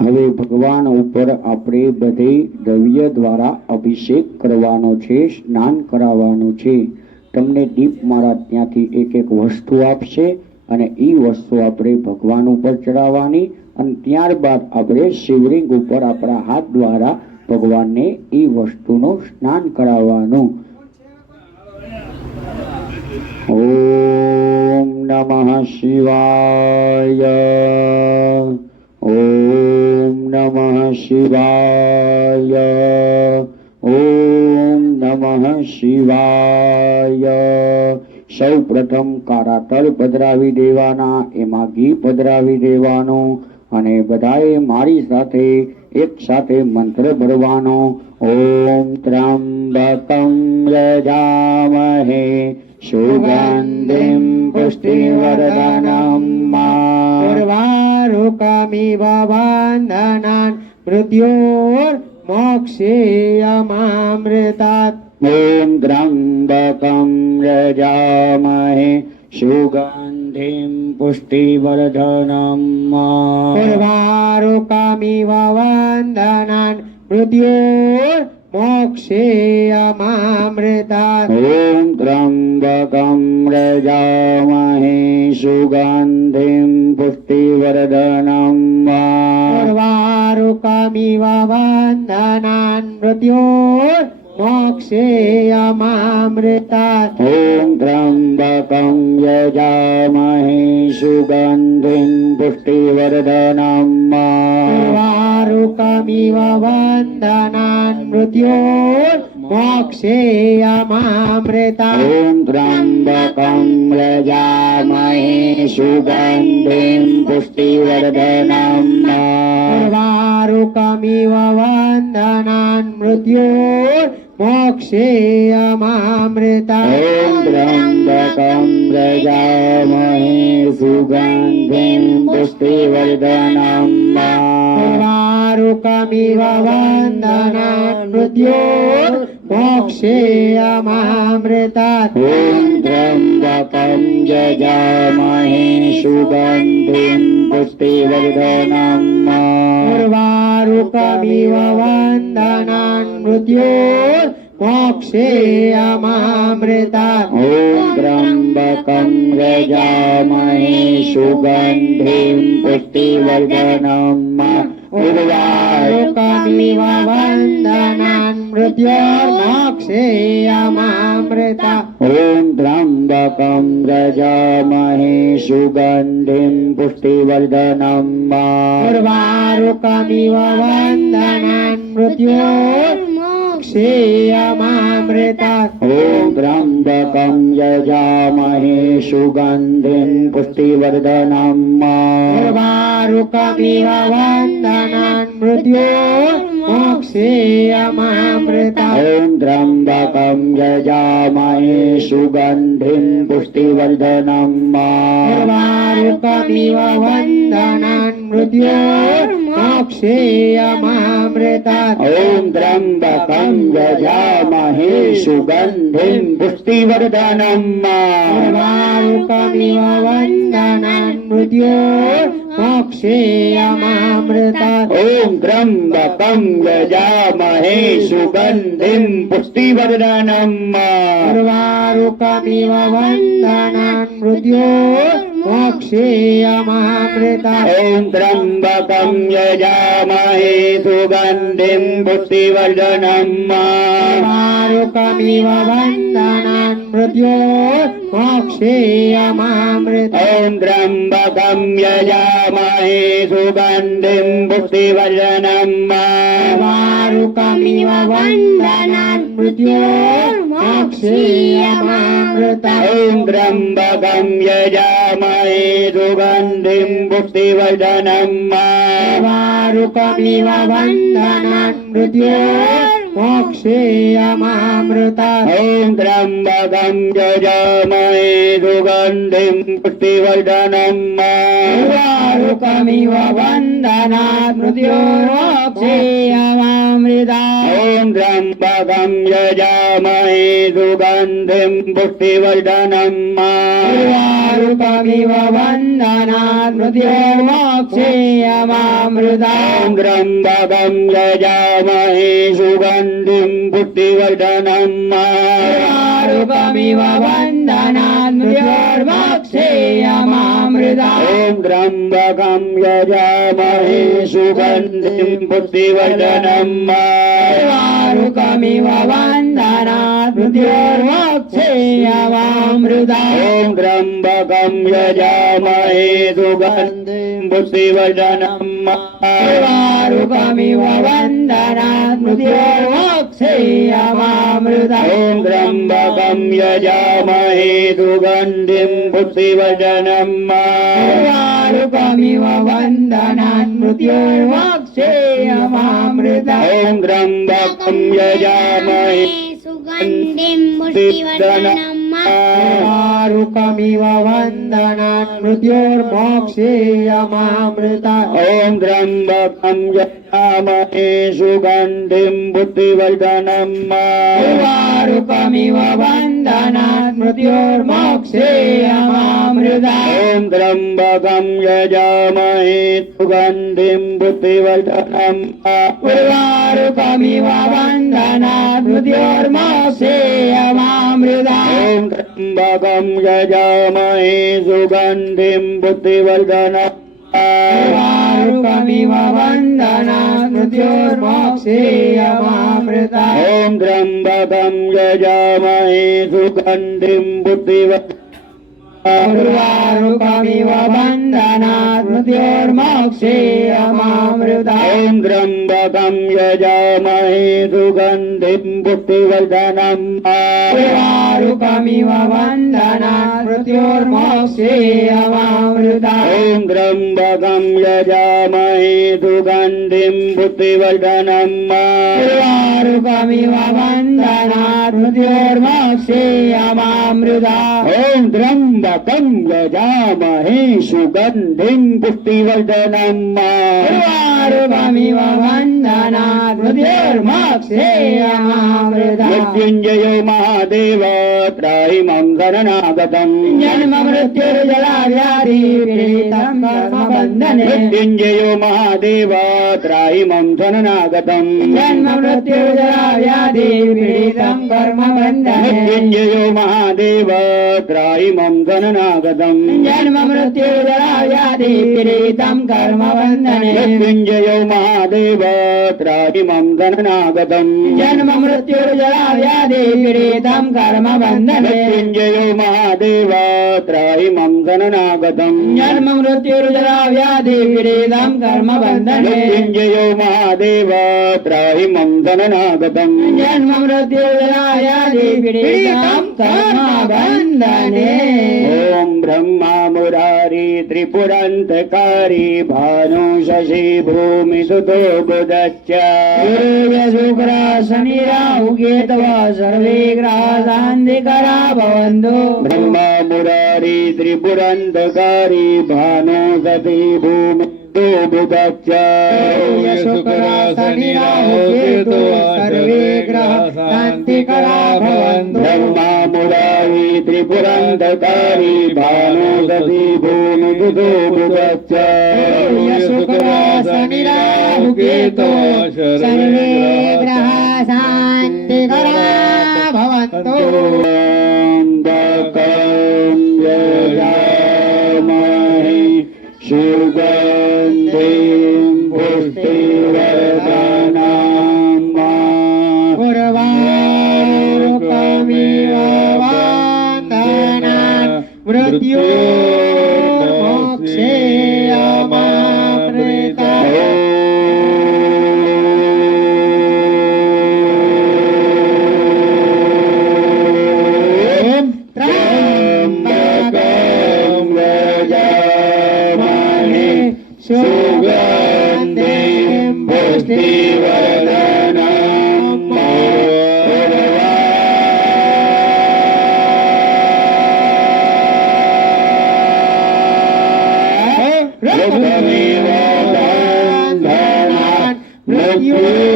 હવે ભગવાન ઉપર આપણે બધે દ્રવ્ય દ્વારા અભિષેક કરવાનો છે, સ્નાન કરાવવાનું છે. તમને દીપ મહારાજ ત્યાંથી એક એક વસ્તુ આપશે અને એ વસ્તુ આપણે ભગવાન ઉપર ચડાવવાની અને ત્યારબાદ આપણે શિવલિંગ ઉપર આપણા હાથ દ્વારા ભગવાનને એ વસ્તુનું સ્નાન કરાવવાનું. ઓમ નમઃ શિવાય. ઓમ નમઃ શિવાય. ઓમ નમઃ શિવાય. સૌ પ્રથમ કાળા તલ પધરાવી દેવાના, એમાં ઘી પધરાવી દેવાનું અને બધાએ મારી સાથે એક સાથે મંત્ર ભરવાનો. ઓમ ત્રંબકં યજામહે સુગંધિં પુષ્ટિવર્ધનમ ઉર્વારુકમિવ બંધનાન મૃત્યોર્મોક્ષેયમામૃતાत्. ઓમ ત્રંબકં યજામહે સુગંધિં પુષ્ટિવર્ધનમ ઉર્વારુકમિવ બંધનાન મૃત્યોર્મોક્ષેયમામૃતાत्. ઓમ ત્રંબકં યજામહે સુગંધિં પુષ્ટિવર્ધનમ ઉર્વારુકમિવ બંધનાન મૃત્યોર્મોક્ષેયમામૃતાत्. ઓમ ત્રંબકં યજામહે સુગંધિં પુષ્ટિવર્ધનમ ઉર્વારુકમિવ બંધનાન મૃત્યોર્મોક્ષેયમામૃતાत्. ઓમ ત્રંબકં યજામહે સુગંધિં પુષ્ટિવર્ધનમ ઉર્વારુકમિવ બંધનાન મૃત્યોર્મોક્ષેયમામૃતાत्. ઓમ ત્રંબકં યજામહે સુગંધિં પુષ્ટિવર્ધનમ ઉર્વારુકમિવ બંધનાન મૃત્યોર્મોક્ષેયમામૃતાत्. ઓમ ત્રંબકં યજામહે સુગંધિં પુષ્ટિવર્ધનમ ઉર્વારુકમિવ બંધનાન મૃત્યોર્મોક્ષેયમામૃતાत्. ઓમ ત્રંબકં યજામહે સુગંધિં પુષ્ટિવર્ધનમ ઉર્વારુકમિવ બંધનાન મૃત્યોર્મોક્ષેયમામૃતાत्. ઓમ ત્રંબકં યજામહે સુગંધિં પુષ્ટિવર્ધનમ ઉર્વારુકમિવ બંધનાન મૃત્યોર્મોક્ષેયમામૃતાत्. ઓમ ત્રંબકં યજામહે સુગંધિં પુષ્ટિવર્ધનમ ઉર્વારુકમિવ બંધનાન મૃત્યોર્મોક્ષેયમામૃતાत्. ઓમ ત્રંબકં યજામહે સુગંધિં પુષ્ટિવર્ધનમ ઉર્વારુકમિવ બંધનાન મૃત્યોર્મોક્ષેયમામૃતાत्. ઓમ ત્રંબકં યજામહે સુગંધિં પુષ્ટિવર્ધનમ ઉર્વારુકમિવ બંધનાન મૃત્યોર્મોક્ષેયમામૃતાत्. ઓમ ત્રંબકં યજામહે સુગંધિં પુષ્ટિવર્ધનમ ઉર્વારુકમિવ બંધનાન મૃત્યોર્મોક્ષેયમામૃતાत्. ઓમ ત્રંબકં યજામહે સુગંધિં પુષ્ટિવર્ધનમ ઉર્વારુકમિવ બંધનાન મૃત્યોર્મોક્ષેયમામૃતાत्. ઓમ ત્રંબકં યજામહે સુગંધિં પુષ્ટિવર્ધનમ ઉર્વારુકમિવ બંધનાન મૃત્યોર્મોક્ષેયમામૃતાत्. ઓમ ત્રંબકં યજામહે સુગંધિં પુષ્ટિવર્ધનમ ઉર્વારુકમિવ બંધનાન મૃત્યોર્મોક્ષેયમામૃતાत्. मोक्षेयमामृतात् ॐ त्र्यम्बकं यजामहे सुगन्धिं पुष्टिवर्धनम् उर्वारुकमिव बन्धनात् मृत्योर्मोक्षेयमामृतात् ॐ त्र्यम्बकं यजामहे सुगन्धिं पुष्टिवर्धनम् उर्वारुकमिव बन्धनात् मृत्योर्मोक्षेयमामृतात् ॐ त्र्यम्बकं यजामहे सुगन्धिं पुष्टिवर्धनम् उर्वारुकमिव बन्धनात् मृत्योर्मोक्षेयमामृतात् ॐ त्र्यम्बकं यजामहे सुगन्धिं पुष्टिवर्धनम् उर्वारुकमिव बन्धनात् मृत्योर्मोक्षेयमामृतात् ॐ त्र्यम्बकं यजामहे सुगन्धिं पुष्टिवर्धनम् उर्वारुकमिव बन्धनात् मृत्योर्मोक्षेयमामृतात् ॐ त्र्यम्बकं यजामहे सुगन्धिं पुष्टिवर्धनम् उर्वारुकमिव बन्धनात् मृत्योर्मोक्षेयमामृतात् ॐ त्र्यम्बकं यजामहे सुगन्धिं पुष्टिवर्धनम् उर्वारुकमिव बन्धनात् मृत्योर्मोक्षेयमामृतात् ॐ त्र्यम्बकं यजामहे सुगन्धिं पुष्टिवर्धनम् उर्वारुकमिव बन्धनात् मृत्योर्मोक्षेयमामृतात् ॐ त्र्यम्बकं यजामहे सुगन्धिं पुष्टिवर्धनम् उर्वारुकमिव बन्धनात् मृत्योर्मोक्षेयमामृतात् ॐ त्र्यम्बकं यजामहे सुगन्धिं पुष्टिवर्धनम् उर्वारुकमिव बन्धनात् मृत्योर्मोक्षेयमामृतात् ॐ त्र्यम्बकं यजामहे सुगन्धिं पुष्टिवर्धनम् उर्वारुकमिव बन्धनात् मृत्योर्मोक्षेयमामृतात् ॐ त्र्यम्बकं यजामहे सुगन्धिं पुष्टिवर्धनम् उर्वारुकमिव बन्धनात् मृत्योर्मोक्षेयमामृतात् ॐ त्र्यम्बकं यजामहे सुगन्धिं पुष्टिवर्धनम् उर्वारुकमिव बन्धनात् मृत्योर्मोक्षेयमामृतात् ॐ त्र्यम्बकं यजामहे सुगन्धिं पुष्टिवर्धनम् उर्वारुकमिव बन्धनात् मृत्योर्मोक्षेयमामृतात् मृत्युञ्जयो महादेव त्राहि मम शरणागतम् जन्म मृत्युर्जराव्याधिपीडितं कर्मबन्धने मृत्युञ्जयो महादेव त्राहि मम शरणागतम् जन्म मृत्युर्जराव्याधिपीडितं कर्मबन्धने मृत्युञ्जयो महादेव त्राहि मम शरणागतम् जन्म मृत्युर्जराव्याधिपीडितं कर्मबन्धने मृत्युञ्जयो महादेव त्राहि मम शरणागतम् जन्म मृत्युर्जराव्याधिपीडितं कर्मबन्धने मृत्युञ्जयो महादेव त्राहि मम शरणागतम् जन्म मृत्युर्जराव्याधिपीडितं कर्मबन्धने मृत्युञ्जयो महादेव त्राहि मम शरणागतम् जन्म मृत्युर्जराव्याधिपीडितं कर्मबन्धने ॐ ब्रह्मा मुरारी त्रिपुरान्तकारी भानु शशि भूमि सुतो बुधश्च सूर्य शुक्र शनि राहु केतवः सर्वे ग्रहाः शान्तिकरा भवन्तु ब्रह्मा मुरारी त्रिपुरान्तकारी भानु शशि भूमि सुतो बुधश्च सूर्य शुक्र शनि राहु केतवः सर्वे ग्रहाः शान्तिकरा भवन्तु ब्रह्मा मुरारी त्रिपुरान्तकारी भानु शशि भूमि सुतो बुधश्च सूर्य शुक्र शनि राहु केतवः सर्वे ग्रहाः शान्तिकरा भवन्तु त्र्यम्बकं यजामहे सुगन्धिं पुष्टिवर्धनम् उर्वारुकमिव बन्धनात् मृत्योर्मोक्षेयमामृतात् त्र्यम्बकं यजामहे सुगन्धिं पुष्टिवर्धनम् મૃત્યુર્મુક્ષીયતે